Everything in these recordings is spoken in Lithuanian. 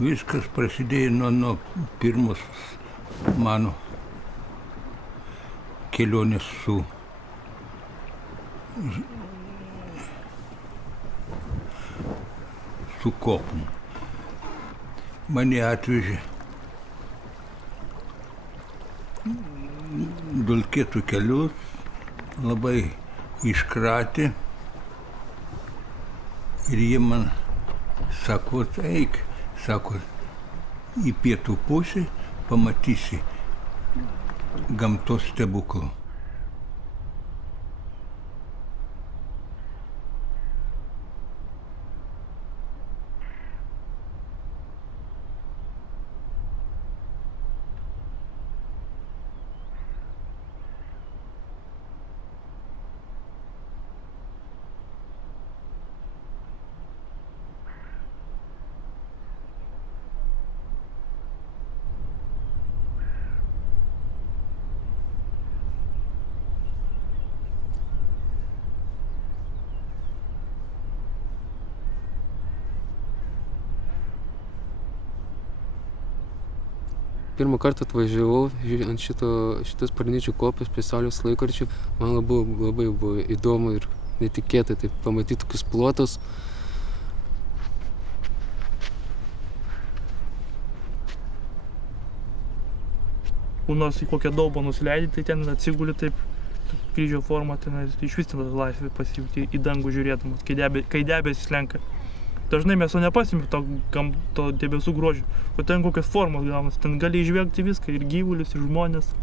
Viskas prasidėjo nuo pirmos mano kelionės su kopom. Mane atvežė dulkėtų kelius, labai iškratė ir jie man sako, eik, sako, į pietų pusę pamatysi gamtos stebuklų. Pirmą kartą atvažiavau ant šitos Parničių kopos prie Saulės laikrodžių. Man labai buvo įdomu ir netikėta taip pamatyti tokius plotus. Nors į kokią daubą nusileidai, tai ten atsiguli taip kryžio formą, ten iš vis laisvė pasijauti į dangų žiūrėdamas, kai debesis slenka. Dažnai mes to nepasime, to debesų grožio, o ten kokias formas gaunasi, ten gali įžvelgti viską, ir gyvulius, ir žmonės.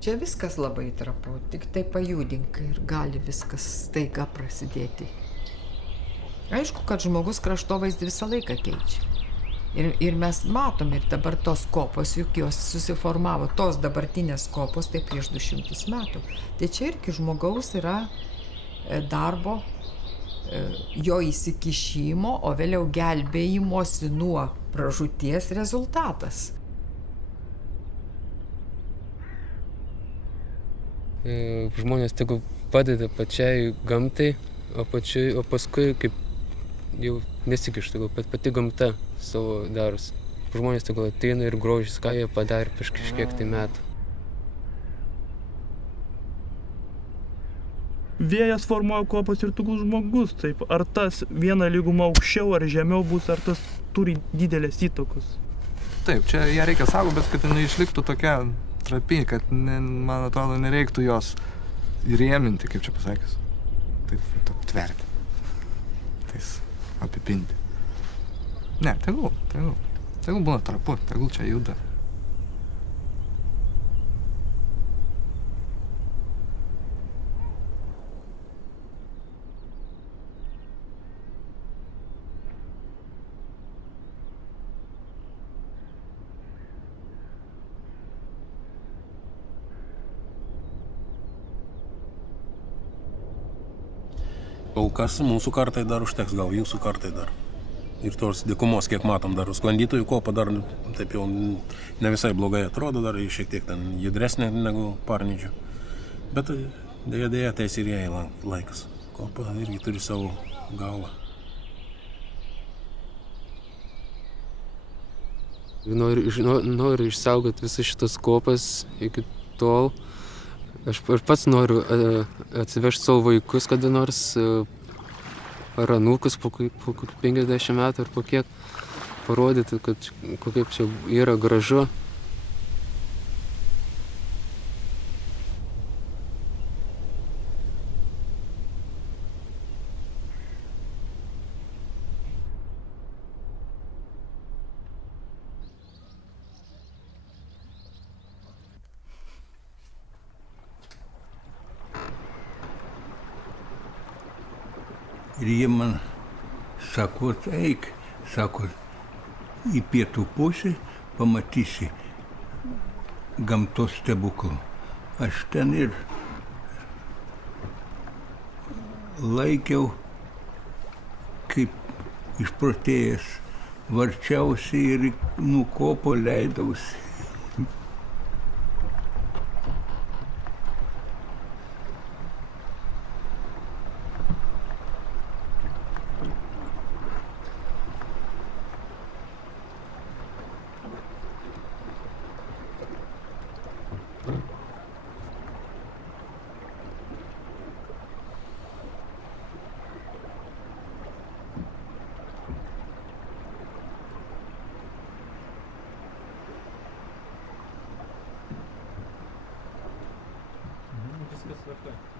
Čia viskas labai trapu, tik tai pajudink ir gali viskas staiga prasidėti. Aišku, kad žmogus kraštovaizdį visą laiką keičia. Ir mes matom, ir dabar tos kopos, juk jos susiformavo, tos dabartinės kopos, tai prieš 200 metų. Tai čia irgi žmogaus yra darbo, jo įsikišimo, o vėliau gelbėjimosi nuo pražūties rezultatas. Žmonės tegul padeda pačiai gamtai, o paskui kaip jau nesikiš, tegul pati gamta savo daros. Žmonės tegul ateina ir grožis, ką jie padarė prieš kažkiek tai metų. Vėjas formuoja kopas ir tegul žmogus, taip. Ar tas viena lyguma aukščiau ar žemiau bus, ar tas turi didelės įtakos? Taip, čia ją reikia saugoti, bet kad jinai išliktų tokia trapi, kad, man atrodo, nereiktų jos įrėminti, kaip čia pasakys. Taip tverti. Tais apipinti. Ne, tegul būna trapu, tegul čia juda. Kol kas mūsų kartai dar užteks, gal jūsų kartai dar. Ir tos dykumos, kiek matom, dar sklandytojų kopa dar taip jau ne visai blogai atrodo, dar šiek tiek ten judresnė negu Parničių. Bet dėja, tai ir jai laikas. Kopa irgi turi savo galą. Noriu išsaugoti visas šitas kopas iki tol. Aš pats noriu atsivežti savo vaikus kada nors, ar anūkus po 50 metų ar po kiek, parodyti, kad kaip čia yra gražu. Ir jie man sako, eik, sako, į pietų pusę pamatysi gamtos stebuklų. Aš ten ir laikiau kaip išprotėjęs, varčiausi ir nuo kopo leidausi. Viskas tvarka.